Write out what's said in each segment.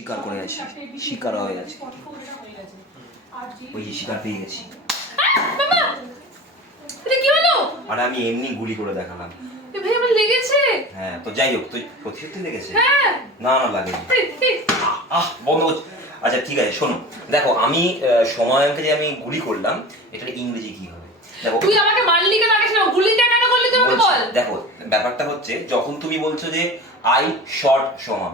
শিকার করে আছি, শিকার হয়ে গেছে, ওই যে শিকার পেয়ে গেছি। আরে আমি এমনি গুলি করে দেখালাম। ভাই আমার লেগেছে। হ্যাঁ তো যাই হোক, তুই প্রতিশোধ লেগেছে? হ্যাঁ। না না লাগেনি। বন্ধ করছি। আচ্ছা ঠিক আছে, শোনো দেখো, আমি সময়কে যে আমি গুলি করলাম এটার ইংরেজি কি হবে দেখো। তুই আমাকে মারলি কেন আগে সেটা গুলিটা কেন করলি তুই আমাকে বল। দেখো ব্যাপারটা হচ্ছে, যখন তুমি বলছো যে আই শট সোমা,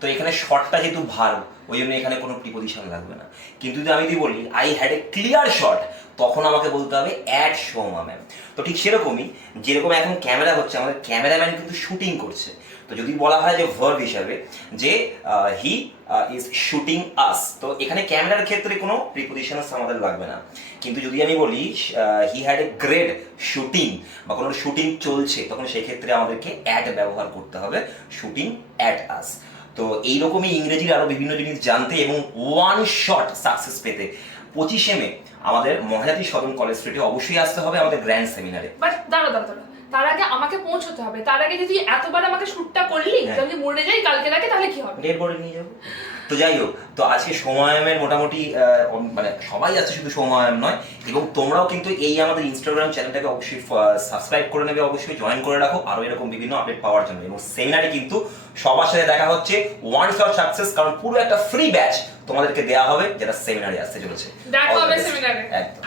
তো এখানে শটটা যেহেতু ভার্ব, ওই জন্য এখানে কোনো প্রিপোজিশন লাগবে না। কিন্তু যদি আমি যদি বলি I had a clear shot, তখন আমাকে বলতে হবে অ্যাট সোমা ম্যাম। তো ঠিক সেরকমই, যেরকম এখন ক্যামেরা হচ্ছে, আমাদের ক্যামেরাম্যান কিন্তু শুটিং করছে। তো যদি বলা হয় যে ভার্ব হিসাবে যে হি ইজ শুটিং আস, তো এখানে ক্যামেরার ক্ষেত্রে কোনো প্রিপোজিশনস আমাদের লাগবে না। কিন্তু যদি আমি বলি he had a great shooting, বা কোনো শুটিং চলছে, তখন সেক্ষেত্রে আমাদেরকে অ্যাট ব্যবহার করতে হবে, শুটিং অ্যাট আস। তো এইরকমই ইংরেজির আরও বিভিন্ন জিনিস জানতে এবং ওয়ান শট সাকসেস পেতে 25শে মে আমাদের মহাজাতি সদন কলেজ স্ট্রিটে অবশ্যই আসতে হবে আমাদের গ্র্যান্ড সেমিনারে। বাট দাঁড়া, তার আগে আমাকে পৌঁছতে হবে। তার আগে যদি এতবার আমাকে শুটটা করলি, যদি মরে যাই কালকে রাতে, তাহলে কি হবে? ডেড বডি নিয়ে যাবো। তো যাই হোক, তো আজকে সময়ামের মোটামুটি মানে সবাই আছে, শুধু সময়াম নয়, এবং তোমরাও কিন্তু এই আমাদের ইনস্টাগ্রাম চ্যানেলটাকে অবশ্যই সাবস্ক্রাইব করে নেবে, অবশ্যই জয়েন করে রাখো আরও এরকম বিভিন্ন আপডেট পাওয়ার জন্য। এবং সেমিনারে কিন্তু সবার সাথে দেখা হচ্ছে ওয়ান শট সাকসেস, কারণ পুরো একটা ফ্রি ব্যাচ তোমাদেরকে দেওয়া হবে যারা সেমিনারে আসতে চলেছে। দেখা হবে সেমিনারে। একদম।